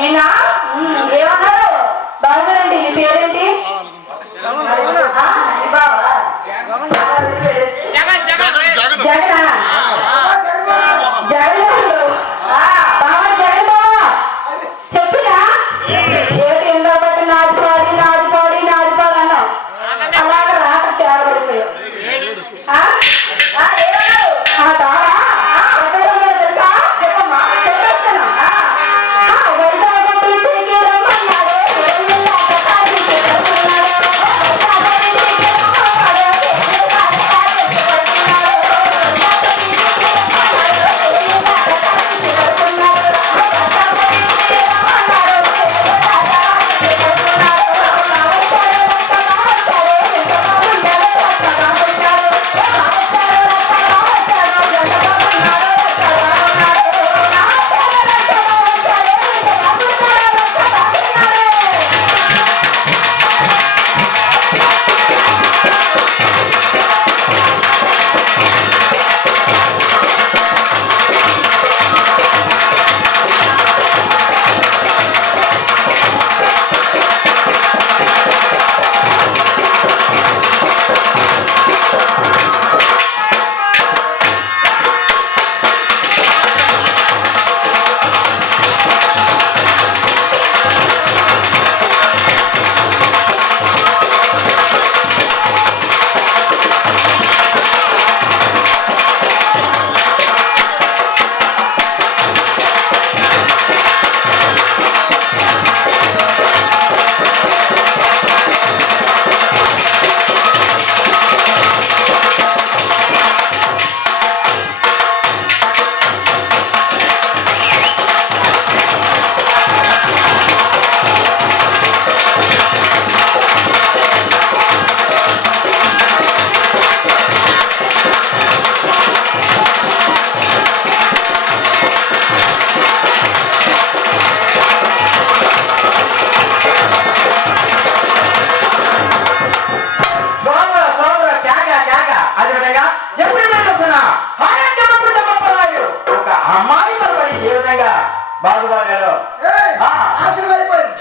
నిన్న ఏమన్నారు బాగున్నారండి నీ పేరేంటి జగనా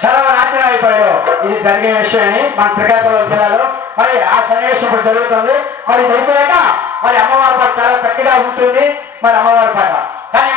సర్వనాశనం అయిపోయాడు. ఇది జరిగే విషయమే మన శ్రీకాకుళం జిల్లాలో. మరి ఆ సన్నివేశం ఇప్పుడు జరుగుతుంది. మరి అయిపోయాక మరి అమ్మవారి పాట చాలా చక్కగా ఉంటుంది. మరి అమ్మవారి పాట కానీ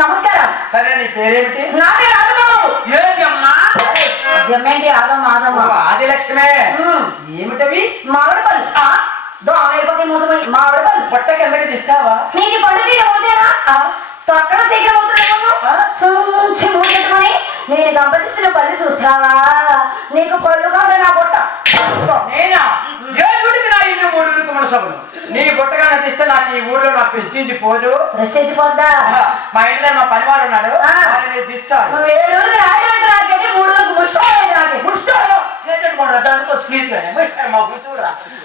నమస్కారం. సరే నీ పేరేమిటి? నా పేరు ఆదమ్మ. ఏంటమ్మా? జమ్మేంటి ఆదమ్మ ఆదమ్మ. ఆదిలక్ష్మే. ఏమిటవి? మామిడి పళ్ళు. దోమలైపోతే మూతమై మామిడి పళ్ళు పొట్ట కిందకి తీస్తావా? నీకు పళ్ళు మీద పోతేనా తొక్కల శీఘ్రం అవుతున్నాను. సూచి మూతమని నేను గంపతిస్తున్న పళ్ళు చూస్తావా? నీకు పళ్ళు కాదు నా పొట్ట. నేనా? ఏ గుడికి నా ఇల్లు ఊరికి మనసభను నీ బుట్టగా నటిస్తే నాకు ఈ ఊర్లో నా ప్రెస్టీజ్ పోదు. ప్రెస్టీజ్ పోద్దా? మా ఇంట్లో మా పనివాడు ఉన్నాడు, వాడిని తీస్తాను.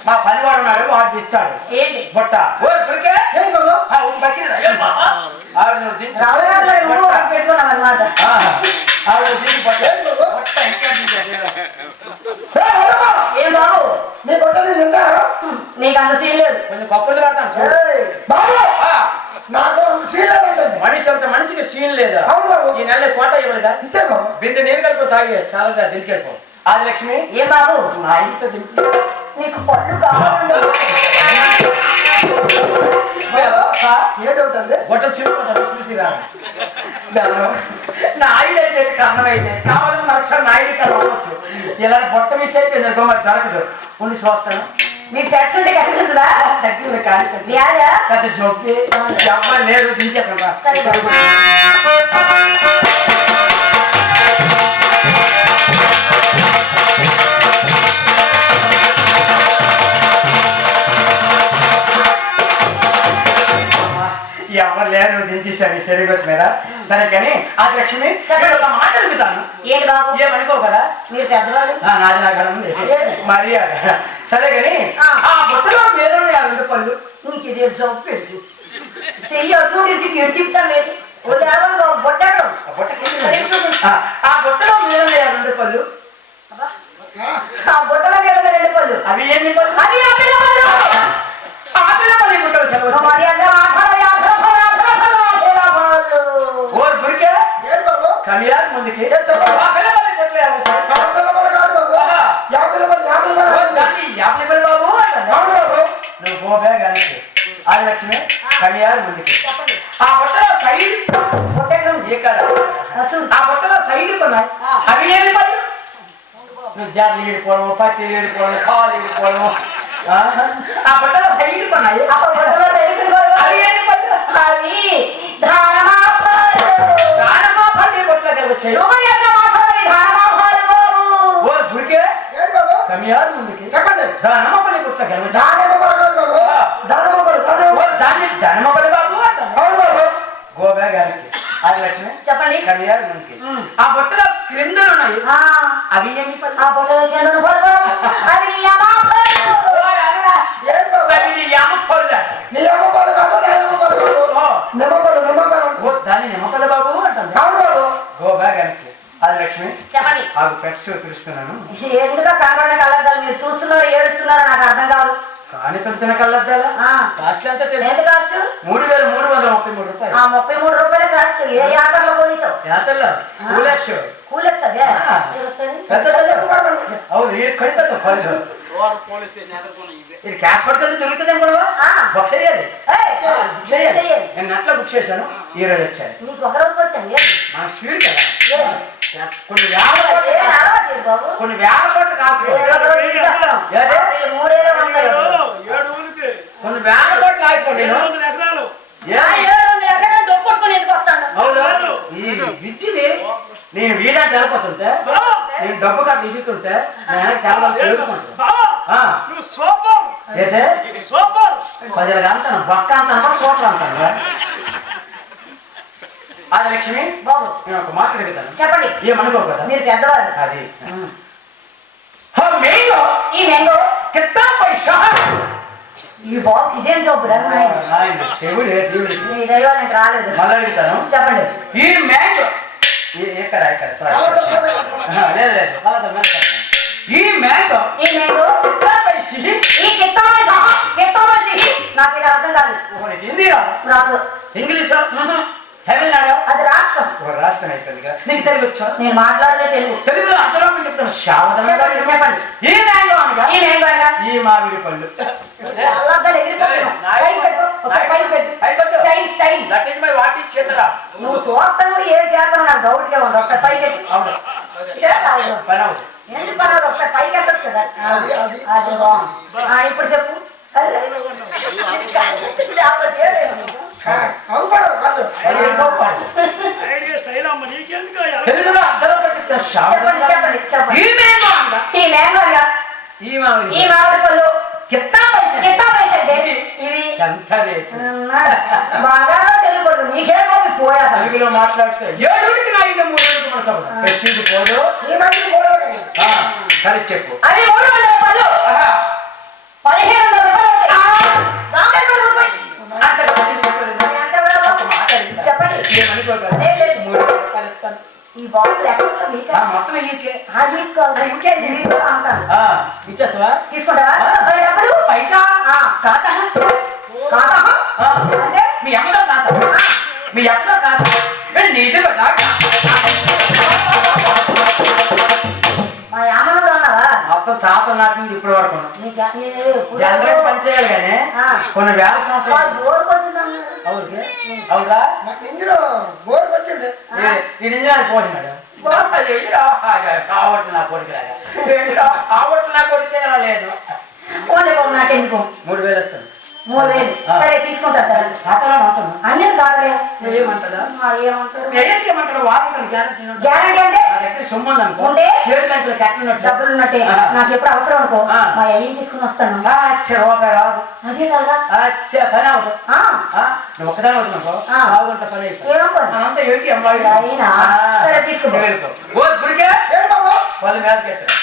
మా పనివాడు ఉన్నాడు, వాడు తీస్తాడు బుట్ట. నీకు అంత సీన్ లేదు, కొంచెం కప్పులు పడతాను. మనిషి అంత మనిషికి సీన్ లేదా? ఈ నెల కోట ఇవ్వలేదా? బిందె నీరు కలిపి తాగే చాలా దింకెళ్ళిపో. ఆది లక్ష్మి ఏం బాబు నా ఇంత నీకు పళ్ళు కావాలి ఏంటవుతుంది బొట్టలు చిరిగిపోతాడు చూసిరా. నాయుడైతే కన్నమైతే కావాలని మరొకసారి నాయుడు కన్నా అవ్వచ్చు. ఇలా బొట్ట మిస్ అయిపోయింది అనుకో మరి దొరకదు. ఉండి చూస్తాను. మీ పెట్స్ ఉంటే కట్టిందా? తగ్గింది కానీ పెద్ద జోక్కి అమ్మాయి లేదు దించేద్దా. ఎవరు లేరు దించేసాడు శరీరం మీద. సరే కానీ ఆది లక్ష్మి ఒక మాట అడుగుతాను. ఏంటి బాబు? ఏమనుకో కదా, మీరు పెద్దవాళ్ళు. నాది నాకు మరి సరే కానీ ఆ బుట్టలో మీద 2 పళ్ళు నీకు ఇదే జబ్బు పెట్టు చెయ్యి అటు చెప్తాను లేదు బొట్టాడు ఆ బుట్టలో మీద 2 పళ్ళు. ఆ బుట్టలో మీద 2 పళ్ళు అవి ఏమి పళ్ళు? అది ఆపిల్ల పళ్ళు. ఆపిల్ల పళ్ళు బుట్టలు చదవచ్చు. ఓర్ గురికే కమియార్ ముందుకి నువ్వు పోబే కానీ ఆది లక్ష్మి కమియార్ ముందుకి. ఆ బుట్టలో సైడ్ ఇక్కడ ఆ బుట్టలో సైడ్ కొన్నాయి. అవి ఏమి పళ్ళు? నువ్వు జార్లు ఏడిపోవడము, పత్తి ఏడిపోవడము, కాలు ఏడిపోవడము. ఆ బుట్టలో సైడ్ కొన్నాయి. ఆ బుట్టలో అవి ఏమి పళ్ళు? అవి ధారమా వచ్చాయి. కమియార్ ముందుకి ధనమపల్లి పుస్తకాలు ధనమపల్లి బాబు గోబా గారికి ఆది లక్ష్మి చెప్పండి. కమియార్ ముందుకి ఆ బుట్టలో క్రిందలు ఉన్నాయి. అవి ఏమి ఆ బుట్టలో క్రిందలు దాన్ని నిమ్మపల్లి బాబు అంటాను. గోబా గారికి ఆది లక్ష్మి చెప్పండి. ఆగు పెట్స్ పిలుస్తున్నాను. ఎందుకు కనబడిన కళ్ళద్దాలు మీరు చూస్తున్నారో ఏడుస్తున్నారో నాకు అర్థం కాదు. కాని తెలిసిన కళ్ళద్దాలా కాస్ట్ ఎంత తెలుసు? ఎంత కాస్ట్? 3,333 రూపాయలు. 33 రూపాయలు కరెక్ట్. ఏ యాత్రలో పోలీసావు? యాత్రలో కూలెక్స్ కూలెక్స్ అదే అవును. ఈ కడిపోతావు పళ్ళు ఇది క్యాష్ పడుతుంది దొరుకుతుంది కూడా బుక్ చేయాలి. నేను నెట్లో బుక్ చేశాను, ఈ రోజు వచ్చాను. నీకు ఒక రోజు వచ్చాను మన స్పీడ్ కదా. కొన్ని వేల కోట్లు కాస్ట్, కొన్ని వేల కోట్లు ఆగిపోండి. ఇచ్చింది నేను వీడానికి వెళ్ళిపోతుంటే నేను డబ్బు కట్ట ఇస్తుంటే నేను ప్రజలకు అంటాను బక్క అంటాను సూపర్ అంటాను. ఆది లక్ష్మి బాబు నేను ఒక మాట అడుగుతాను. చెప్పండి. ఏమనుకో కదా, మీరు పెద్దవాళ్ళు. అది ఈ మ్యాంగో కిత్తా పైసా. ఈ బాబు ఇదేం చూపురా మీ దైవాలు నాకు రాలేదు. మళ్ళీ అడుగుతాను. చెప్పండి. ఈ మ్యాంగో ఇక్కడ లేదు లేదు ఈ మ్యాంగో నాకు ఇది అర్థం కాదు. హిందీ నాకు ఇంగ్లీష్ తమిళనాడు అది రాష్ట్రం. రాష్ట్రం అయిపోయింది కదా. నీకు తెలుగు వచ్చా? నేను మాట్లాడలే తెలుగు. తెలుగులో అర్థం చెప్తాను. చెప్పండి. ఈ మ్యాంగో అనగా ఈ మ్యాంగో అనగా ఈ మామిడి పళ్ళు. నువ్వు చూస్తాను ఏం చేస్తావు నాకు డౌట్ గా ఉంది. ఒకసారి పైకి ఎందుకు పని ఒకసారి పైకి ఎత్తచ్చు కదా. అది బాగుంది. ఇప్పుడు చెప్పు. తెలుగులో అర్థం చెప్పండి. ఈ మ్యాంగో అనగా ఈ మామిడి పళ్ళు కిత్తా పైసా ఎంత పైసలు ఇవి ఎంత రేటు బాగా తెలుగు నీకే బాబు పోయా తెలుగులో మాట్లాడితే 7కి 5 3 మనసభ పెట్టి పోదు సరే చెప్పు అవి 300 రూపాయలు 1500 చెప్పండి ఈ బాటిల్ మొత్తం ఇచ్చేస్తావా తీసుకుంటావా డబ్బులు పైసా తాత అంటే మీ అమ్మలో తాత మీ అమ్మలో తాత నీది మా యామలో అన్నావా మొత్తం తాత నాటింది ఇప్పటి వరకు జనరేట్ పని చేయాలి కానీ కొన్ని వేల సంవత్సరాలు అవునా వచ్చింది ఇది పోతున్నాడు కావట్టు నా కొడుకు కావట్టు నా కొడుకే లేదు నాకెందుకు 3000 వస్తుంది 3000 సరే తీసుకుంటారు అన్ని కాదలే ఏమంటాడా ఏమంటారు ఏమంటాడు వారంటాడు గ్యారంటీ అంటే నా దగ్గర సొమ్ము ఉందనుకో ఉంటే స్టేట్ బ్యాంకులో కట్టినట్టు డబ్బులు ఉన్నట్టే నాకు ఎప్పుడు అవసరం అనుకో మా అయ్యని తీసుకుని వస్తాను రూపాయి రాదు అదే కదా పని అవ్వదు నువ్వు ఒకదాని అవుతున్నావు బాగుంటా పని అంతా ఏంటి అమ్మాయి అయినా సరే తీసుకో గురికే వాళ్ళు మేదకెత్తారు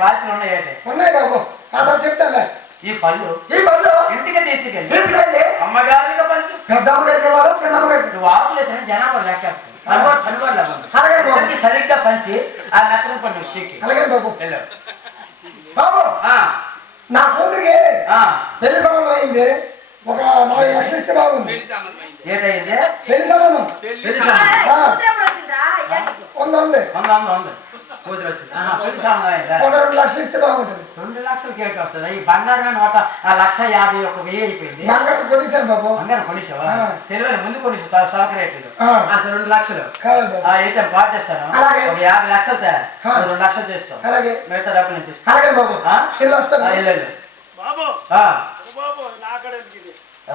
బాధ్యతలు ఉన్నాయండి ఉన్నాయి బాబు అతను చెప్తానులే ఈ పళ్ళు ఇంటికి తీసుకెళ్ళి అమ్మగారిగా పంచు పెద్దమ్మ గారికి ఇవ్వాలి చిన్నమ్మ గారికి నువ్వు ఆకులేసిన జనాభా లెక్క సరిగ్గా పంచి ఆ నష్టం పండు షీకి అలాగే బాబు వెళ్ళు బాబు నా కూతురికి పెళ్లి సంబంధం అయింది ఒక 4 లక్షలు ఇస్తే బాగుంది ఏటైంది పెళ్లి సంబంధం ఉంది కూతురు వచ్చింది ఒక 2 లక్షలు ఇస్తే బాగుంటుంది 2 లక్షలు కేక్ వస్తుంది ఈ బంగారం నోట 1,51,000 అయిపోయింది బంగారం కొనిసాను బాబు బంగారం కొనిసావా తెలియదు ముందు కొనిసావు సౌకర్యం అసలు 2 లక్షలు ఏటీఎం కార్డు చేస్తాను ఒక 50 లక్షలు 2 లక్షలు చేసుకో మిగతా డబ్బులు నేను తీసుకో అలాగే బాబు వెళ్ళు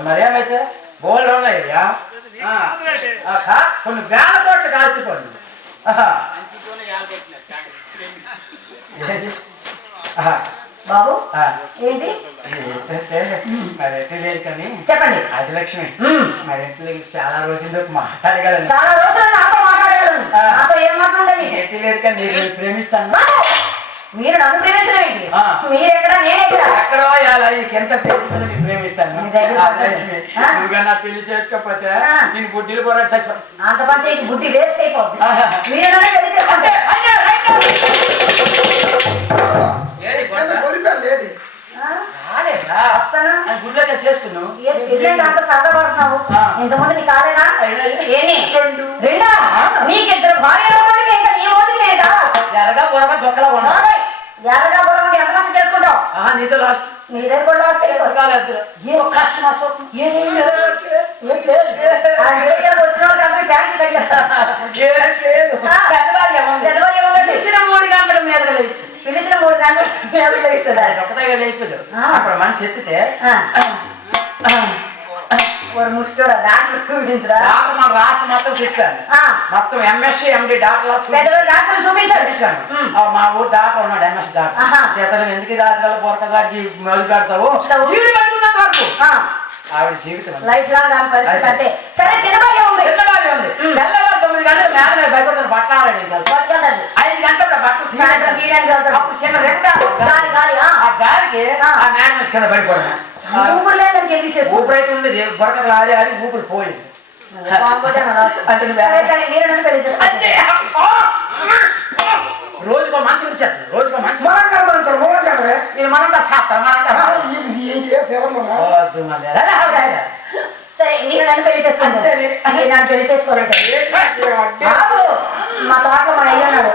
మరేమైతే బోల్డ్ ఉన్నాయి కొన్ని వేల కోట్లు కాల్చిపోండి బాబు ఏంటి మరి లేదు కానీ చెప్పండి ఆదిలక్ష్మి మరి చాలా రోజులు మాట్లాడగలను చాలా రోజులు నాతో మాట్లాడగలను నాతో ఏం మాట్లాడాలి ఎట్టి లేదు కానీ నేను ప్రేమిస్తాను మీరు నన్ను ప్రేమించడం ఏంటి మీరు ఎక్కడ నేను ఎక్కడో ఎంత ప్రేమిస్తాను ఆదిలక్ష్మి నువ్వుగా నా పెళ్లి చేసుకోకపోతే నేను బుడ్డీలు కూడా అంత పని బుద్ధి వేస్ట్ అయిపోతుంది మీరు నన్ను పెళ్లి చేసుకుంటే గుడ్లగా చేసుకున్నావు అంత సరదాపడుతున్నావు ఇంతమంది నీ కాలేనా రెండా నీకిద్దరు భార్య ఇంకా నీ ఓదికి నేదా ఎరగా పొరగా దొక్కలా ఉన్నా ఎరగా పొరగా ఎంతమంది చేసుకుంటావు నీతో లాస్ట్ నీ దగ్గర కూడా లాస్ట్ ఏ కస్టమర్స్ పిలిచిన 3 గంటల మీద పిలిచిన 3 గంటల మీద లేస్తుంది ఒక్కదాగా లేచిపోదు అక్కడ మనిషి ఎత్తితే ముష్టోడా డాక్టర్ చూపించరా మన రాష్ట్రం మొత్తం చూస్తాను మొత్తం ఎంఎస్సీ ఎండి డాక్టర్ చూపించాను మా ఊరు డాక్టర్ ఉన్నాడు ఎంఎస్సీ డాక్టర్ చేతను ఎందుకు రాత్రి పొరకగాడికి మొదలు పెడతావు ఆవిడ జీవితం లైఫ్ లాంగ్ ఆమె పరిస్థితి అంటే సరే చిన్నబాగా ఉంది తెల్లవారు 9 గంటలు మేడ మీద భయపడుతున్న బట్టలు ఆడాడు 5 గంటల బట్టలు అప్పుడు చిన్న ఆ గాలికి ఆ మేడ మీద కింద పడిపోయాడు ఊపిరి లేదని ఎందుకు చేసుకో ఊపిరైతే ఉంది బొరకలు ఆడి ఆడి ఊపిరి పోయింది రోజుకో మంచి వచ్చేస్తుంది రోజుకో మంచి ఇది మనంతా చేస్తాం సరే నేను నన్ను పెళ్లి చేస్తాను నన్ను పెళ్లి చేసుకోవాలంటే మా తోట మా అయ్య అన్నాడు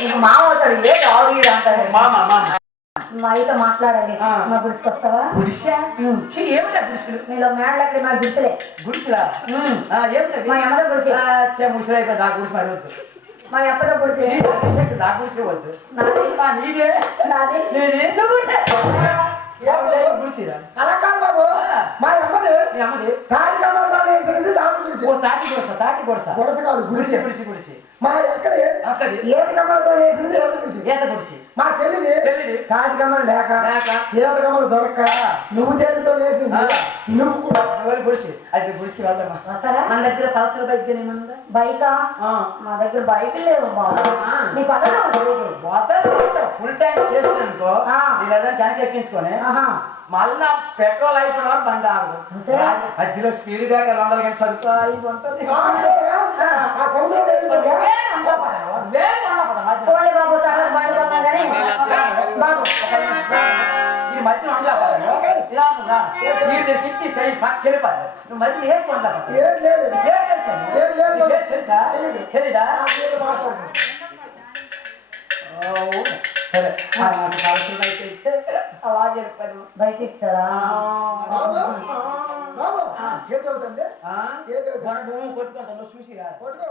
నీకు మామ అవుతాడు ఏ ఆవిడ అంటాడు మా అయ్యతో మాట్లాడాలి మా గుడికి వస్తావా ఏమిటా గుడిసెలు మీలో మేడలు అక్కడ మా గుడిసెలే గుడిసెలా మా అమ్మతో గుడిసె ముసలి అయిపోయి దా గుడిసి మరి వద్దు మా అప్పతో గుడిసె దా గుడిసే వద్దు నీదే నాదే నువ్వు గుడిసె గుడిసిరా అలా కాదు బాబు మా అమ్మది మీ అమ్మది తాటి కమ్మలతో తాటి కొడస కాదు గుడిసె గుడిసి మా అక్కది అక్కది ఏటి కమ్మలతో వేసింది ఏత గుడిసి మా చెల్లిది చెల్లిది. కాటి కమ్మలు లేక ఈత కమ్మలు దొరక్క నువ్వు చేతితో వేసింది నువ్వు కూడా గుడిసి అయితే గుడిసి వెళ్దామా? వస్తారా? మన దగ్గర పల్సర్ బైక్ ఏమన్నా బైకా మా దగ్గర బైక్ లేవు బాబు నీకు అక్కడ ఫుల్ ట్యాంక్ చేసినానుకో లేదా ట్యాంక్ ఎక్కించుకొని మళ్ళా పెట్రోల్ అయిపోయిన వరకు బండి ఆగదు. మధ్యలో స్పీడ్ బ్రేకర్ వందలు కానీ సదుపాయి ఉంటుంది. ఆ సముద్రం పోలే బాబు చాలా బండి కొన్నా కానీ బాబు ఈ మధ్య పిచ్చి సై పక్క వెళ్ళిపోతావు. నువ్వు మధ్య ఏం కొండపోతావు? ఏం లేదు తెలుసా? తెలీదా? సరే నాకు కావాల్సిన బైక్ అయితే అలా చెప్పాను. బైక్ ఇస్తారా? ఏదవుతుంది భూమి కొట్టుకుంటాను చూసి కొట్టుకో